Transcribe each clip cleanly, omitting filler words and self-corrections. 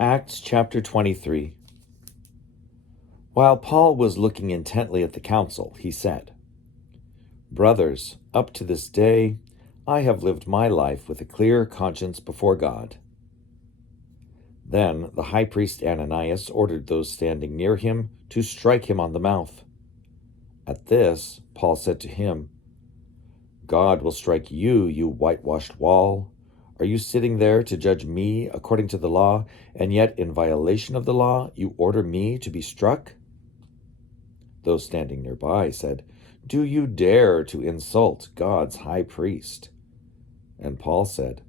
Acts chapter 23. While Paul was looking intently at the council, he said, "Brothers, up to this day, I have lived my life with a clear conscience before God." Then the high priest Ananias ordered those standing near him to strike him on the mouth. At this, Paul said to him, "God will strike you, you whitewashed wall. Are you sitting there to judge me according to the law, and yet in violation of the law you order me to be struck?" Those standing nearby said, "Do you dare to insult God's high priest?" And Paul said,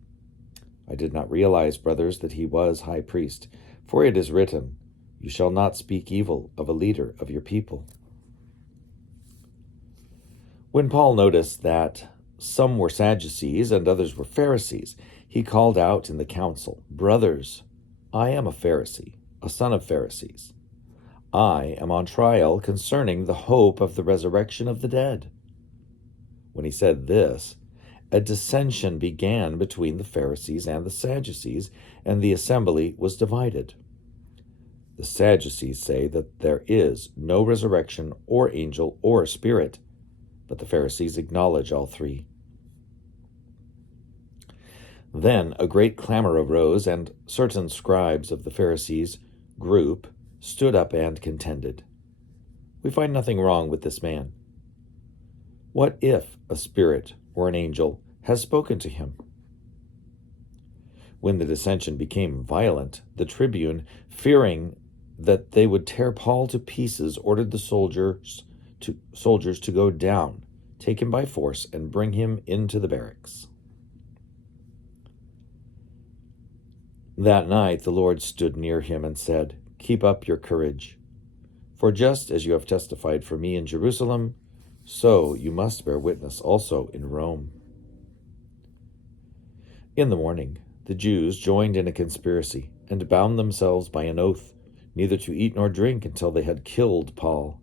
"I did not realize, brothers, that he was high priest, for it is written, 'You shall not speak evil of a leader of your people.'" When Paul noticed that some were Sadducees and others were Pharisees, he called out in the council, "Brothers, I am a Pharisee, a son of Pharisees. I am on trial concerning the hope of the resurrection of the dead." When he said this, a dissension began between the Pharisees and the Sadducees, and the assembly was divided. The Sadducees say that there is no resurrection or angel or spirit, but the Pharisees acknowledge all three. Then a great clamor arose, and certain scribes of the Pharisees' group stood up and contended. "We find nothing wrong with this man. What if a spirit or an angel has spoken to him?" When the dissension became violent, the tribune, fearing that they would tear Paul to pieces, ordered the soldiers to go down, take him by force, and bring him into the barracks. That night the Lord stood near him and said, "Keep up your courage, for just as you have testified for me in Jerusalem, so you must bear witness also in Rome." In the morning, the Jews joined in a conspiracy and bound themselves by an oath, neither to eat nor drink until they had killed Paul.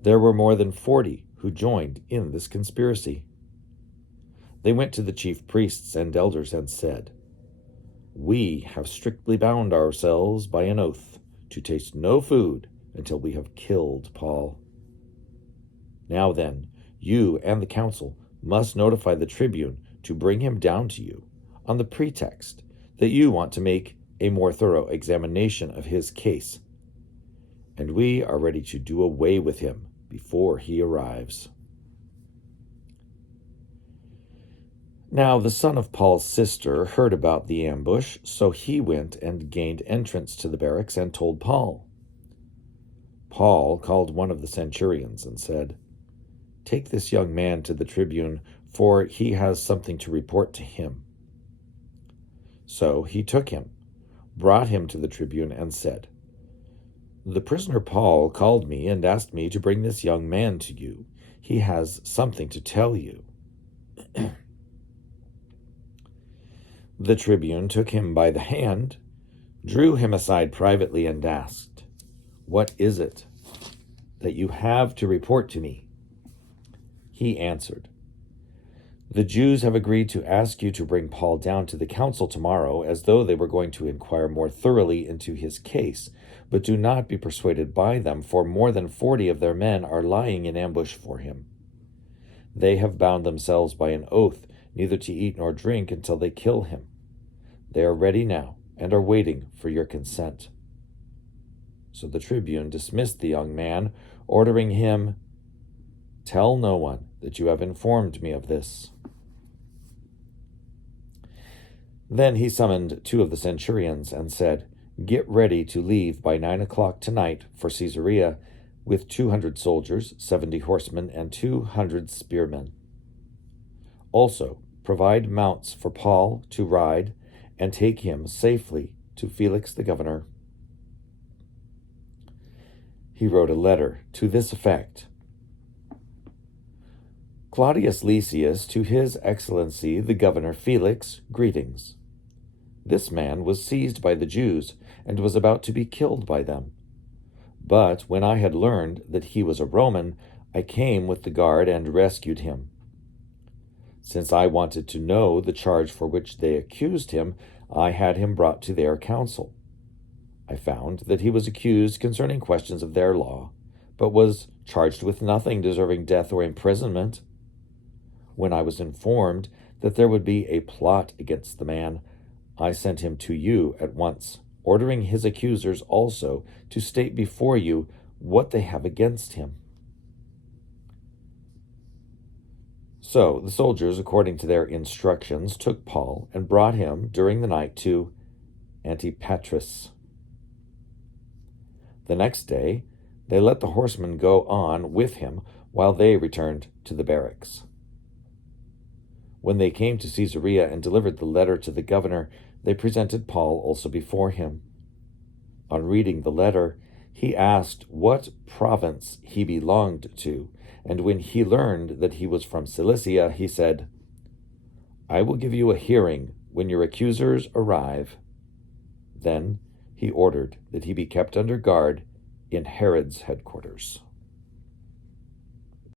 There were more than 40 who joined in this conspiracy. They went to the chief priests and elders and said, "We have strictly bound ourselves by an oath to taste no food until we have killed Paul. Now then, you and the council must notify the tribune to bring him down to you, on the pretext that you want to make a more thorough examination of his case, and we are ready to do away with him before he arrives." Now the son of Paul's sister heard about the ambush, so he went and gained entrance to the barracks and told Paul. Paul called one of the centurions and said, "Take this young man to the tribune, for he has something to report to him." So he took him, brought him to the tribune, and said, "The prisoner Paul called me and asked me to bring this young man to you. He has something to tell you." The tribune took him by the hand, drew him aside privately, and asked, "What is it that you have to report to me?" He answered, "The Jews have agreed to ask you to bring Paul down to the council tomorrow, as though they were going to inquire more thoroughly into his case. But do not be persuaded by them, for more than 40 of their men are lying in ambush for him. They have bound themselves by an oath neither to eat nor drink until they kill him. They are ready now and are waiting for your consent." So the tribune dismissed the young man, ordering him, "Tell no one that you have informed me of this." Then he summoned 2 of the centurions and said, "Get ready to leave by 9 o'clock tonight for Caesarea with 200 soldiers, 70 horsemen, and 200 spearmen. Also, provide mounts for Paul to ride and take him safely to Felix the governor." He wrote a letter to this effect: "Claudius Lysias, to his excellency the governor Felix, greetings. This man was seized by the Jews and was about to be killed by them. But when I had learned that he was a Roman, I came with the guard and rescued him. Since I wanted to know the charge for which they accused him, I had him brought to their council. I found that he was accused concerning questions of their law, but was charged with nothing deserving death or imprisonment. When I was informed that there would be a plot against the man, I sent him to you at once, ordering his accusers also to state before you what they have against him. So the soldiers, according to their instructions, took Paul and brought him during the night to Antipatris. The next day, they let the horsemen go on with him while they returned to the barracks. When they came to Caesarea and delivered the letter to the governor, they presented Paul also before him. On reading the letter, he asked what province he belonged to, and when he learned that he was from Cilicia, he said, "I will give you a hearing when your accusers arrive." Then he ordered that he be kept under guard in Herod's headquarters.